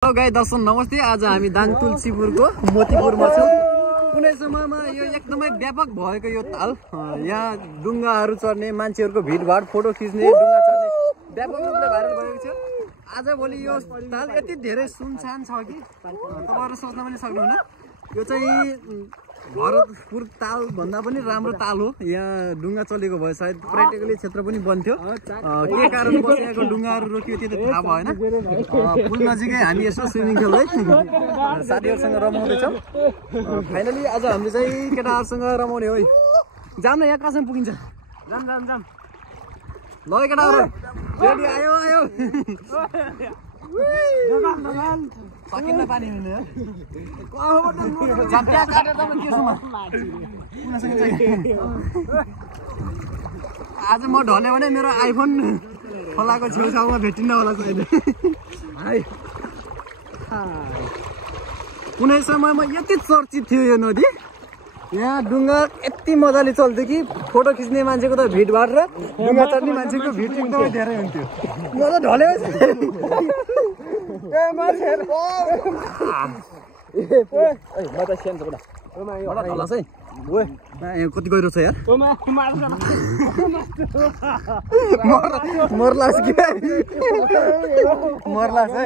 Hello गाई दर्शन नमस्ते। आज हामी दाङ तुलसीपुरको मोतीपुरमा छौँ। कुनै समयमा यो एकदमै व्यापक भएको यो ताल, यहाँ डुङ्गाहरू चढ्ने, मान्छेहरूको भिडभाड, फोटो खिच्ने, डुङ्गा चढ्ने व्यापक रूपले भाइरल भएको छ। आजभोलि यो ताल यति धेरै सुनसान छ कि तपाईँहरू सोच्न पनि सक्नुहुन्न। यो चाहिँ भरतपुर ताल भन्दा पनि राम्रो ताल हो। यहाँ डुङ्गा चलेको भए सायद पर्यटकीय क्षेत्र पनि बन्थ्यो। के कारणवश यहाँको डुङ्गाहरू रोकियो त्यो त थाहा भएन। पुल नजिकै हामी यसो स्विमिङ खेल्दै साथीहरूसँग रमाउँदैछौँ। फाइनली आज हामीले चाहिँ केटाहरूसँग रमाउने हो। जाम न, यहाँ कहाँसम्म पुगिन्छ? जाम जाम जाम ल केटाहरू, रेडी? आयो आयो, सकिन्न पानी हुने झ्याम्प्या काटेर त के छु म। आज म ढल्यो भने मेरो आइफोन खोलाको छेउछाउमा भेटिन्न होला सायद। कुनै समयमा यति चर्चित थियो यो नदी। यहाँ डुङ्गा यति मजाले चल्थ्यो कि फोटो खिच्ने मान्छेको त भिडभाड र डुङ्गा चढ्ने मान्छेको भिड एकदमै धेरै हुन्थ्यो। म त ढल्यो कति गहिरो छ यार, मर्लास कि मर्लास है।